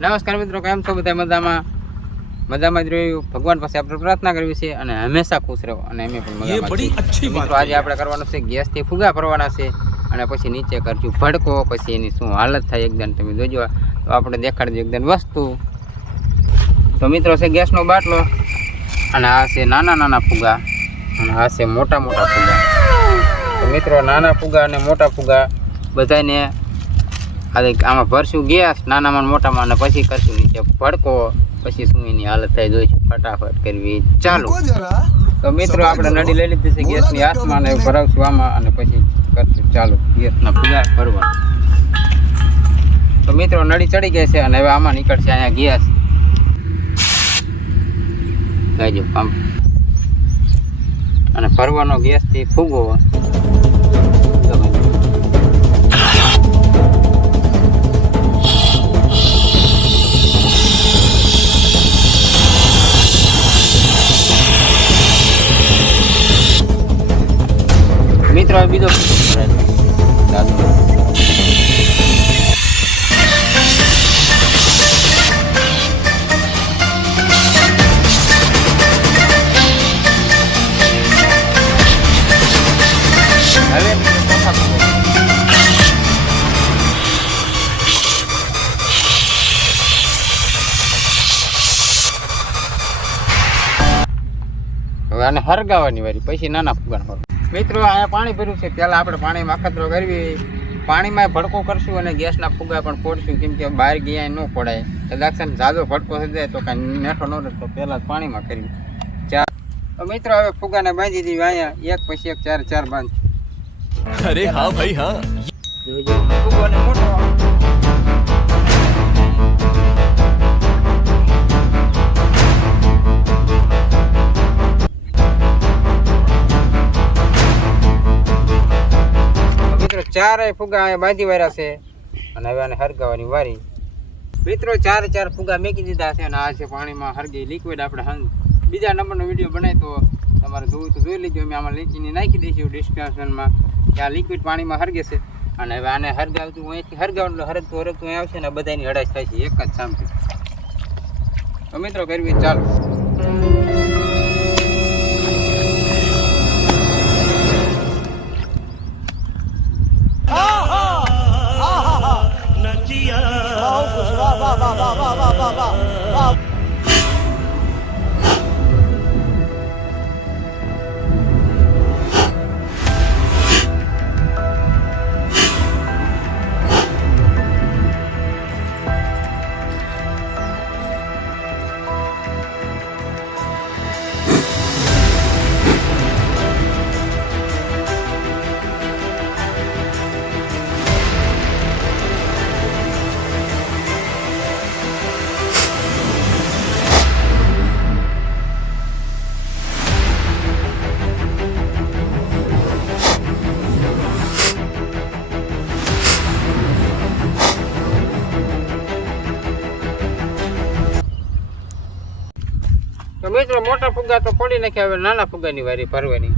નમસ્કાર મિત્રો, કેમ છો બધા? મજામાં જ રહ્યું. ભગવાન પાસે આપણે પ્રાર્થના કરવી છે અને હંમેશા ખુશ રહો. અને અમે પણ મજામાં છીએ. મિત્રો આજે આપણે કરવાનું છે ગેસથી ફુગા ભરવાના છે અને પછી નીચે કરશું ભડકો. પછી એની શું હાલત થાય એકદમ તમે જોજો. તો આપણે દેખાડજો એકદમ વસ્તુ. તો મિત્રો છે ગેસનો બાટલો અને આ છે નાના નાના ફુગા અને આ છે મોટા મોટા ફુગા. તો મિત્રો નાના ફુગા અને મોટા ફુગા બધાને આમાં ભરશું ગેસ નાનામાં મોટામાં અને પછી કરશું નીચે ભડકો. પછી શું એની હાલત થાય જોઈશું. ફટાફટ કરવી ચાલુ. તો મિત્રો આપણે નડી લઈ લીધી છે ગેસની હાથમાં ને ભરાવશું આમાં અને પછી કરશું ચાલુ ગેસના ફુગા ભરવા. તો મિત્રો નડી ચડી ગઈ છે અને હવે આમાં નીકળશે અહીંયા ગેસ. ગાજો પંપ અને ભરવાનો ગેસથી ફુગો. મિત્રો બીજો હવે આને હરગાવાની વારી પછી નાના ફુગા. મિત્રો અહીંયા પાણી ભર્યું છે. પહેલાં આપણે પાણીમાં અખતરો કરવી. પાણીમાં ભડકો કરશું અને ગેસના ફુગા પણ ફોડશું, કેમ કે બહાર ગયા ન ફોડાય. કદાચ જાજો ભડકો થઈ જાય તો કાંઈ મેઠો ન રહે. તો પહેલાં જ પાણીમાં કરવી. તો મિત્રો હવે ફુગાને બાંધી દીધી અહીંયા એક પછી એક ચાર બાંધ. અરે હા ભાઈ હા. ફુગોને મોટો ચારે ફુગા બાંધી વાળા છે અને હવે આને હરગાવાની વારી. મિત્રો ચાર ફુગા મેકી દીધા છે અને આ છે પાણીમાં હરગી લિક્વિડ. આપણે બીજા નંબરનો વિડીયો બનાવી તો તમારે જોવું તો જોઈ લેજો. અમે આમાં લીકીને નાખી દઈશું ડિસ્ક્રિપ્શનમાં કે આ લિક્વિડ પાણીમાં હરગે છે. અને હવે આને હરગાવતું અહીંથી હરગાવતું હરગતું અહીં આવશે ને બધાની હડાશ થાય છે એક જ સામથી. તો મિત્રો કરવી ચાલો. તો મિત્રો મોટા ફુગા તો પડી નાખ્યા. હવે નાના ફુગાની વારી ભરવાની.